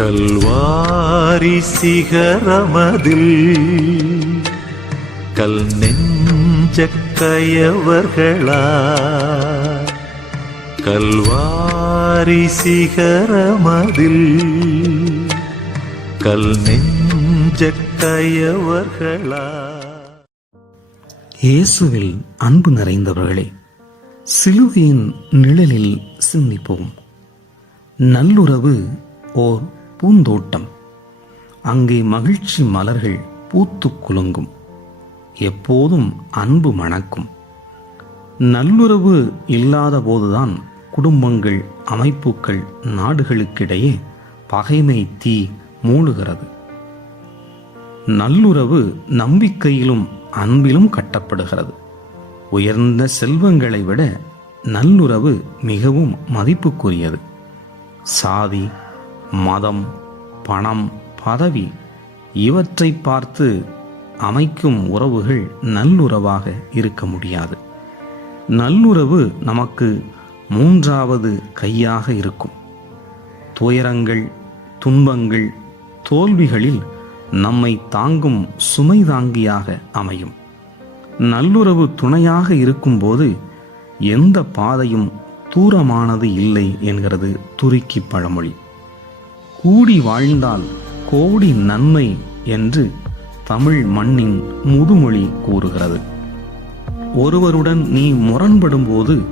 கல்வாரி சிகரமதில் கல் நெஞ்ச கயவர்களா கல்வாரி சிகரமதில் கல் நெஞ்ச கயவர்களா இயேசுவில் அன்பு நிறைந்தவர்களே சிலுவையின் நிழலில் சிந்திப்போம். நல்லுறவு ஓர் பூந்தோட்டம். அங்கே மகிழ்ச்சி மலர்கள் பூத்து குலுங்கும். எப்போதும் அன்பு மணக்கும். நல்லுறவு இல்லாத போதுதான் குடும்பங்கள் அமைப்புகள் நாடுகளுக்கிடையே பகைமை தீ மூழுகிறது நல்லுறவு நம்பிக்கையிலும் அன்பிலும் கட்டப்படுகிறது. உயர்ந்த செல்வங்களை விட நல்லுறவு மிகவும் மதிப்புக்குரியது. சாதி மதம் பணம் பதவி இவற்றை பார்த்து அமைக்கும் உறவுகள் நல்லுறவாக இருக்க முடியாது. நல்லுறவு நமக்கு மூன்றாவது கையாக இருக்கும். துயரங்கள் துன்பங்கள் தோல்விகளில் நம்மை தாங்கும் சுமை தாங்கியாக அமையும். நல்லுறவு துணையாக இருக்கும்போது எந்த பாதையும் தூரமானது இல்லை என்கிறது துருக்கி பழமொழி. கூடி வாழ்ந்தால் கோடி நன்மை என்று தமிழ் மண்ணின் முதுமொழி கூறுகிறது. ஒருவருடன் நீ முரண்படும்போது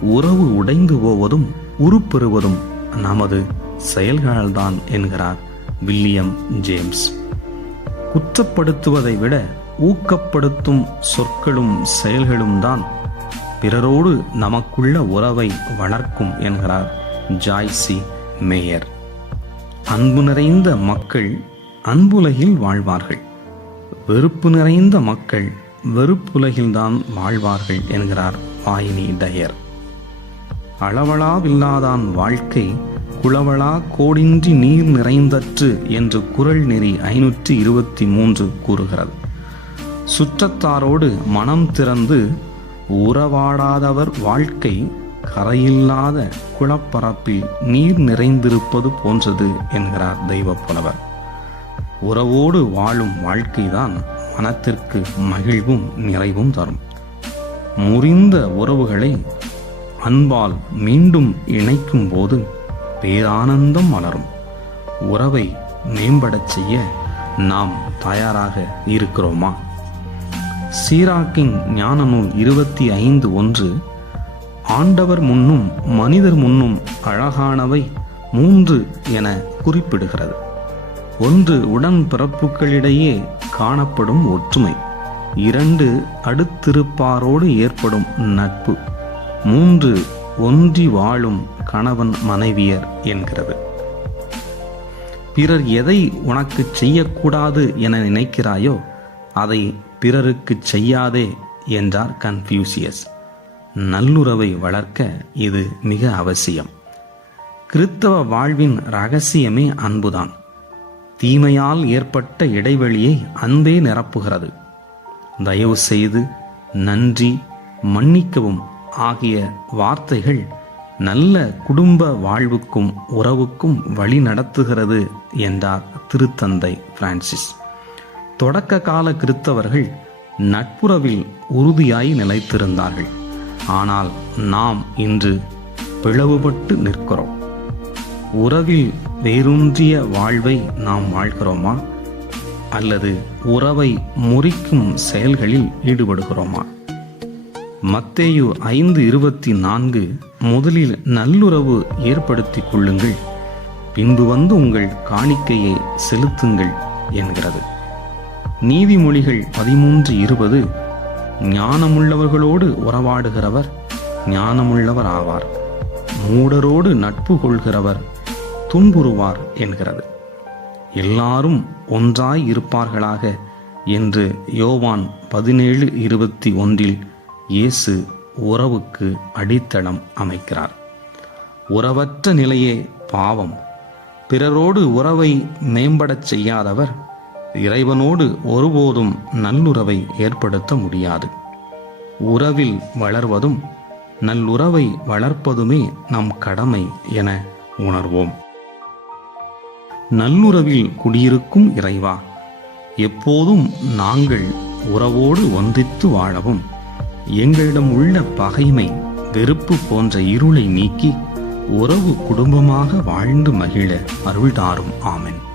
உறவு உடைந்து போவதும் உருப்பெறுவதும் நமது செயல்களால்தான் என்கிறார் வில்லியம் ஜேம்ஸ். குற்றப்படுத்துவதை விட ஊக்கப்படுத்தும் சொற்களும் செயல்களும் தான் பிறரோடு நமக்குள்ள உறவை வளர்க்கும் என்கிறார் ஜாய்சி மேயர். அன்பு நிறைந்த மக்கள் அன்புலகில் வாழ்வார்கள். வெறுப்பு நிறைந்த மக்கள் வெறுப்புலகில்தான் வாழ்வார்கள் என்கிறார் வாயினி டயர் அளவளாவில்லாதான் வாழ்க்கை குளவளா கோடின்றி நீர் நிறைந்தற்று என்று குரல் நெறி ஐநூற்றி இருபத்தி மூன்று கூறுகிறது. சுற்றத்தாரோடு மனம் திறந்து உறவாடாதவர் வாழ்க்கை கரையில்லாத குளப்பரப்பில் நீர் நிறைந்திருப்பது போன்றது என்கிறார் தெய்வ புலவர் உறவோடு வாழும் வாழ்க்கைதான் மனத்திற்கு மகிழ்வும் நிறைவும் தரும். முறிந்த உறவுகளை அன்பால் மீண்டும் இணைக்கும் போது பேரானந்தம் மலரும். உறவை மேம்படச் செய்ய நாம் தயாராக இருக்கிறோமா? சீராக்கின் ஞான நூல் இருபத்தி ஐந்து ஒன்று ஆண்டவர் முன்னும் மனிதர் முன்னும் அழகானவை மூன்று என குறிப்பிடுகிறது. ஒன்று உடன் பிறப்புகளிடையே காணப்படும் ஒற்றுமை. இரண்டு அடுத்திருப்பாரோடு ஏற்படும் நட்பு. மூன்று ஒன்றி வாழும் கணவன் மனைவியர் என்கிறது. பிறர் எதை உனக்கு செய்யக்கூடாது என நினைக்கிறாயோ அதை பிறருக்கு செய்யாதே என்றார் கன்ஃபியூசியஸ் நல்லுறவை வளர்க்க இது மிக அவசியம். கிறித்தவ வாழ்வின் ரகசியமே அன்புதான். தீமையால் ஏற்பட்ட இடைவெளியை அன்பே நிரப்புகிறது. தயவு செய்து நன்றி மன்னிக்கவும் ஆகிய வார்த்தைகள் நல்ல குடும்ப வாழ்வுக்கும் உறவுக்கும் வழி நடத்துகிறது என்றார் திருத்தந்தை பிரான்சிஸ். தொடக்க கால கிறித்தவர்கள் நட்புறவில் உறுதியாய் நிலைத்திருந்தார்கள். ஆனால் நாம் இன்று பிளவுபட்டு நிற்கிறோம். உறவில் வேரூன்றிய வாழ்வை நாம் வாழ்கிறோமா? அல்லது உறவை முறிக்கும் செயல்களில் ஈடுபடுகிறோமா? மத்தேயு ஐந்து இருபத்தி நான்கு முதலில் நல்லுறவு ஏற்படுத்திக் கொள்ளுங்கள். பின்பு வந்து உங்கள் காணிக்கையை செலுத்துங்கள் என்கிறது. நீதிமொழிகள் பதிமூன்று இருபது ஞானமுள்ளவர்களோடு உறவாடுகிறவர் ஞானமுள்ளவர் ஆவார் மூடரோடு நட்பு கொள்கிறவர் துன்புறுவார் என்கிறது. எல்லாரும் ஒன்றாய் இருப்பார்களாக என்று யோவான் பதினேழு இருபத்தி ஒன்றில் இயேசு உறவுக்கு அடித்தளம் அமைக்கிறார். உறவற்ற நிலையே பாவம். பிறரோடு உறவை மேம்படச் செய்யாதவர் இறைவனோடு ஒருபோதும் நல்லுறவை ஏற்படுத்த முடியாது. உறவில் வளர்வதும் நல்லுறவை வளர்ப்பதுமே நம் கடமை என உணர்வோம். நல்லுறவில் குடியிருக்கும் இறைவா எப்போதும் நாங்கள் உறவோடு ஒன்றித்து வாழவும் எங்களிடம் உள்ள பகைமை வெறுப்பு போன்ற இருளை நீக்கி உறவு குடும்பமாக வாழ்ந்து மகிழ அருள்தாரும். ஆமென்.